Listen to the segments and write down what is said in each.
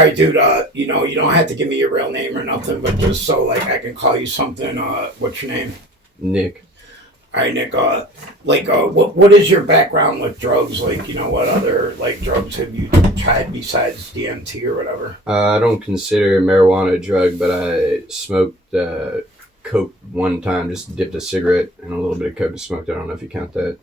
All right, dude. You don't have to give me your real name or nothing, but just so like I can call you something. What's your name? Nick. All right, Nick. What is your background with drugs? Like, what other like drugs have you tried besides DMT or whatever? I don't consider marijuana a drug, but I smoked coke one time. Just dipped a cigarette and a little bit of coke and smoked it. I don't know if you count that.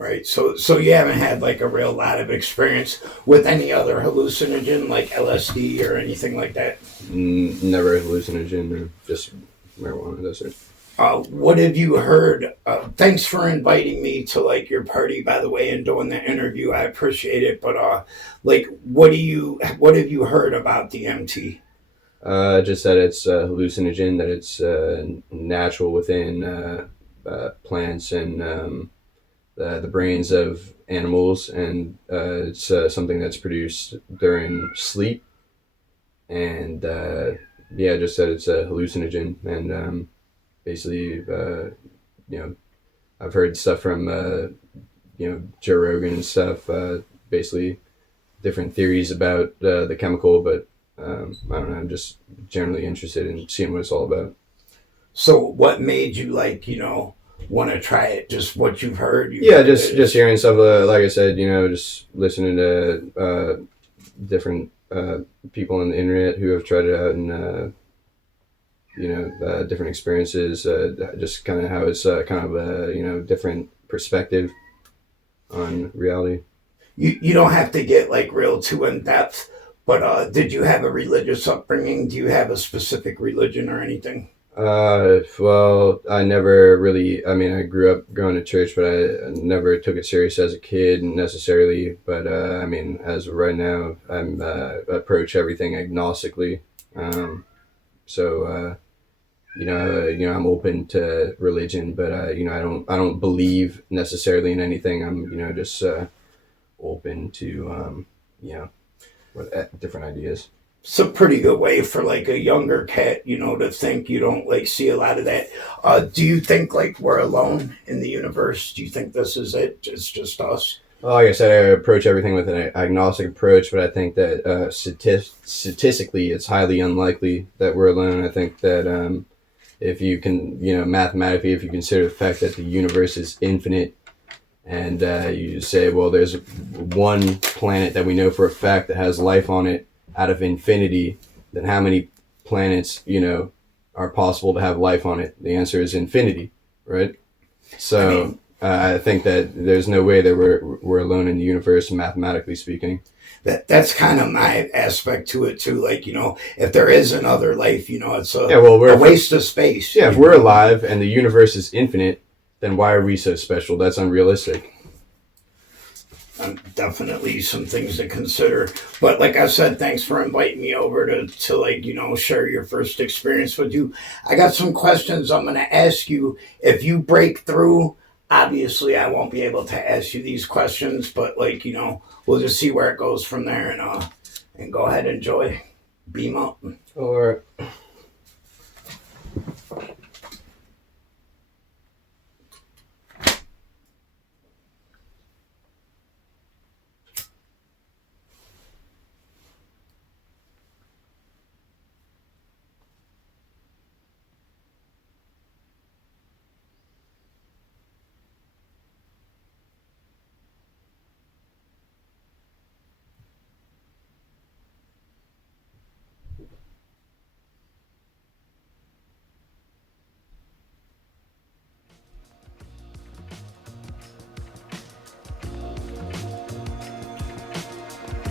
Right. So you haven't had like a real lot of experience with any other hallucinogen like LSD or anything like that? Never a hallucinogen, or just marijuana. That's it. What have you heard? Thanks for inviting me to like your party, by the way, and doing the interview. I appreciate it. But what have you heard about DMT? Just that it's a hallucinogen, that it's natural within plants and the brains of animals, and it's something that's produced during sleep. And just that it's a hallucinogen, and basically, I've heard stuff from Joe Rogan and stuff. Basically, different theories about the chemical, but I don't know. I'm just generally interested in seeing what it's all about. So, what made you want to try it? Just what you've heard? Just hearing stuff. Like I said, just listening to different people on the internet who have tried it out, and different experiences, just kind of how it's kind of a different perspective on reality. You don't have to get like real too in depth, but did you have a religious upbringing? Do you have a specific religion or anything? Well, I never really. I mean, I grew up going to church, but I never took it serious as a kid necessarily. But I mean, as of right now, I'm approach everything agnostically. I'm open to religion, but I don't believe necessarily in anything. I'm just open to different ideas. It's a pretty good way for like a younger cat, to think. You don't like see a lot of that. Do you think like we're alone in the universe? Do you think this is it? It's just us? Well, like I said, I approach everything with an agnostic approach, but I think that statistically, it's highly unlikely that we're alone. I think that if you can, mathematically, if you consider the fact that the universe is infinite, and you say, well, there's one planet that we know for a fact that has life on it out of infinity, then how many planets, are possible to have life on it? The answer is infinity, right? So I think that there's no way that we're alone in the universe, mathematically speaking. That's kind of my aspect to it too. Like, if there is another life, it's a waste of space. Yeah, if we're alive and the universe is infinite, then why are we so special? That's unrealistic. Definitely some things to consider. But like I said, thanks for inviting me over to share your first experience with you. I got some questions I'm going to ask you. If you break through, obviously I won't be able to ask you these questions, but we'll just see where it goes from there, and go ahead and enjoy. Beam up. All right.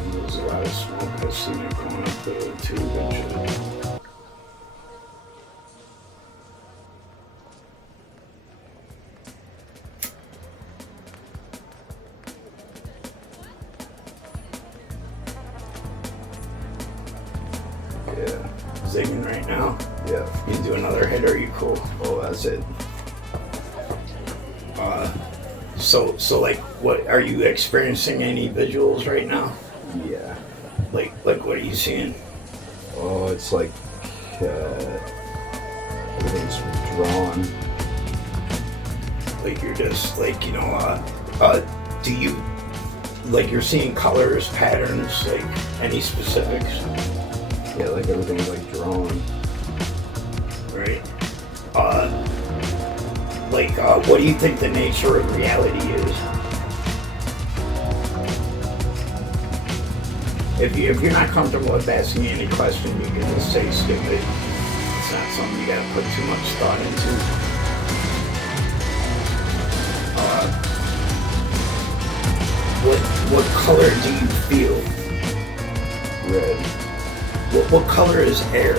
There's a lot of smoke. I've seen it going up the tube and shit. Yeah. Zigging right now. Yeah. You do another hit, or are you cool? Oh, that's it. So like, what are you experiencing? Any visuals right now? Yeah. Like what are you seeing? Oh, it's like everything's drawn. Like you're just like do you like you're seeing colors, patterns, like any specifics? Yeah, like everything's like drawn. Right. What do you think the nature of reality is? If you're not comfortable with asking any question, you can just say skip it. It's not something you gotta put too much thought into. What color do you feel? Red. What color is air?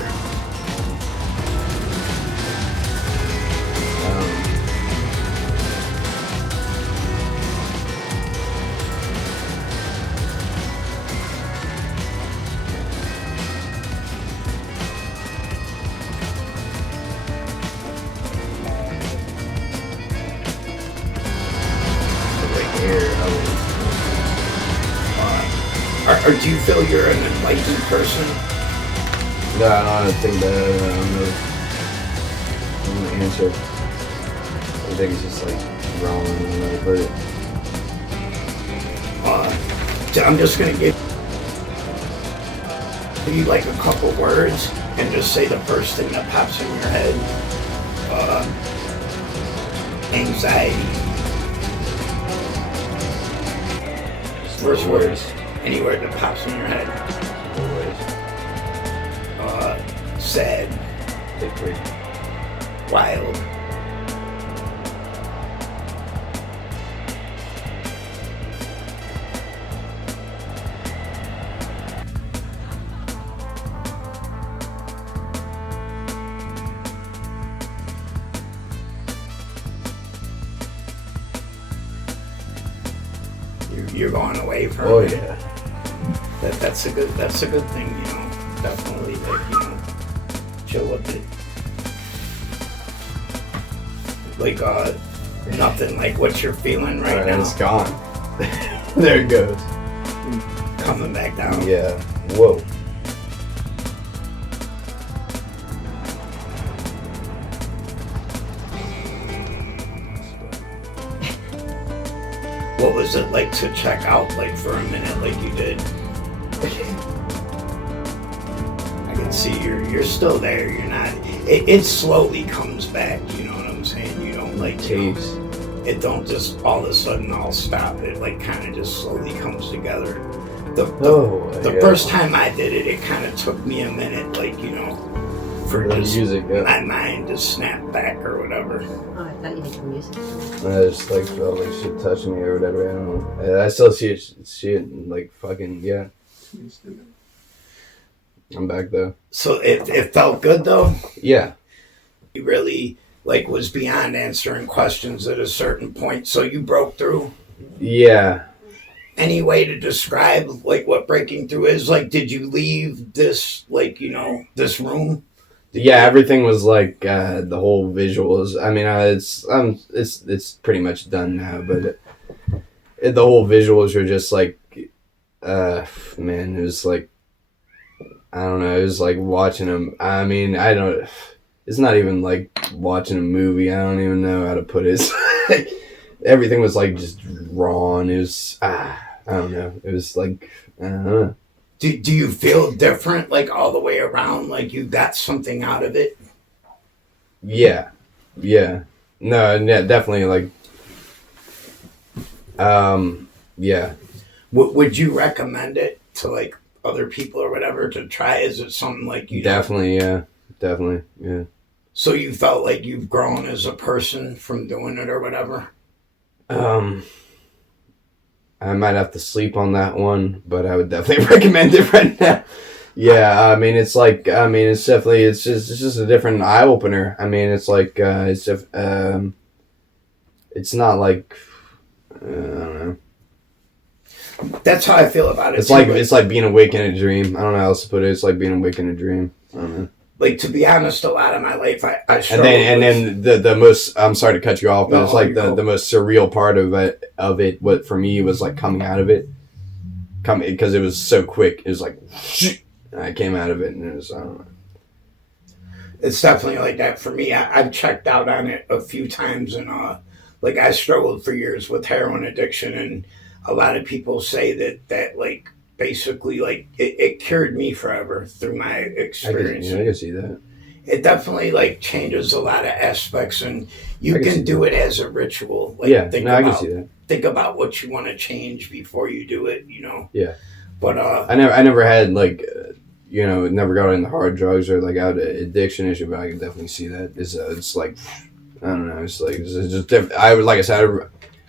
Or do you feel you're an enlightened person? No, I don't think that. I'm gonna answer. I think it's just like wrong. I don't know, but I'm just gonna give you like a couple words and just say the first thing that pops in your head. Anxiety. First words. Any word that pops in your head. Sad. Liquid. Wild. You're going away from Oh it. yeah. That's a good thing, you know. Definitely, like, you know, chill with it. Like nothing like what you're feeling right now. It's gone. There it goes. Coming back down. Yeah. Whoa. What was it like to check out like for a minute like you did? I can see you're still there. You're not. It slowly comes back. You know what I'm saying? You don't like Tapes. It don't just all of a sudden all stop. It like kind of just slowly comes together. The first time I did it, it kind of took me a minute, like, you know, for the just music, yeah. my mind to snap back or whatever. Oh, I thought you did the music. I just like felt like shit touching me or whatever. I don't know. I still see it like fucking yeah. I'm back though. So it felt good though. Yeah. You really like was beyond answering questions at a certain point. So you broke through. Yeah. Any way to describe like what breaking through is? Like, did you leave this like, you know, this room? Yeah, everything was like the whole visuals. I mean, it's pretty much done now, but the whole visuals were just like, man, it was like, I don't know, it was like watching them. I mean, it's not even like watching a movie. I don't even know how to put it. Everything was like just raw, and it was, I don't know. It was like, I don't know. Do you feel different, like, all the way around? Like, you got something out of it? Yeah. Yeah. No, yeah, definitely, like, yeah. Would you recommend it to, like, other people or whatever to try? Is it something like you... Definitely, yeah. Definitely, yeah. So you felt like you've grown as a person from doing it or whatever? I might have to sleep on that one, but I would definitely recommend it right now. Yeah, I mean, it's like, it's definitely, it's just a different eye opener. I mean, it's like, it's not like, I don't know. That's how I feel about it. It's like being awake in a dream. I don't know how else to put it. It's like being awake in a dream. I don't know. Like, to be honest, a lot of my life, I struggled and then the most, I'm sorry to cut you off, but No, it's like the most surreal part of it, what for me was like coming out of it, because it was so quick. It was like, and I came out of it, and it was, I don't know. It's definitely like that for me. I've checked out on it a few times, and like I struggled for years with heroin addiction, and a lot of people say that like basically like it cured me forever through my experience. I can see that. It definitely like changes a lot of aspects, and you I can see can do that. it as a ritual. Like Yeah, no, I can see that. think about what you want to change before you do it. Yeah. But I never had like, never got into hard drugs or like out addiction issue, but I can definitely see that. It's like, I don't know, it's like it's just different. Like I said,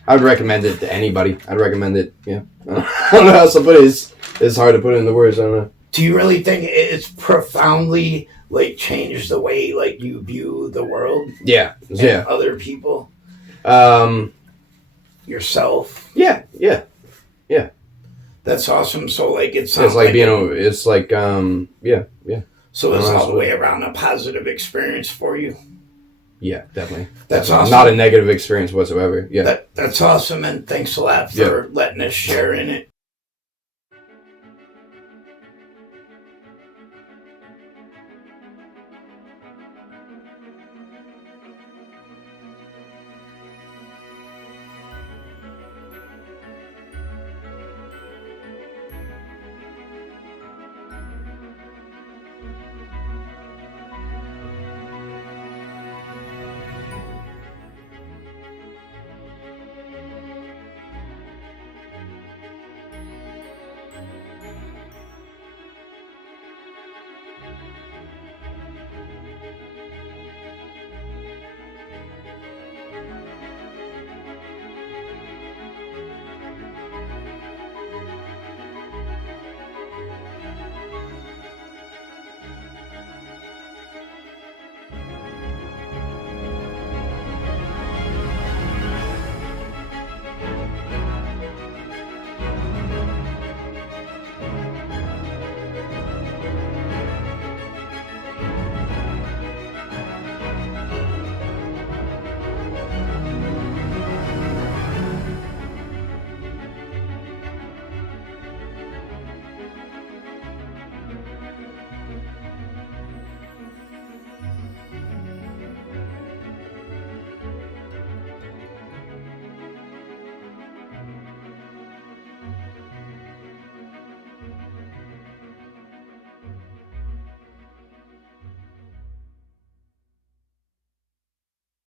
I would recommend it to anybody. I'd recommend it. Yeah, I don't know how to put it. It's hard to put into words. I don't know. do you really think it's profoundly like changed the way like you view the world? Yeah, And other people, Um, yourself. yeah. That's awesome. So like it It's sounds like being. It's like yeah. So it's all the way around a positive experience for you. Yeah, definitely. That's awesome. Not a negative experience whatsoever. Yeah. That's awesome, and thanks a lot for letting us share in it.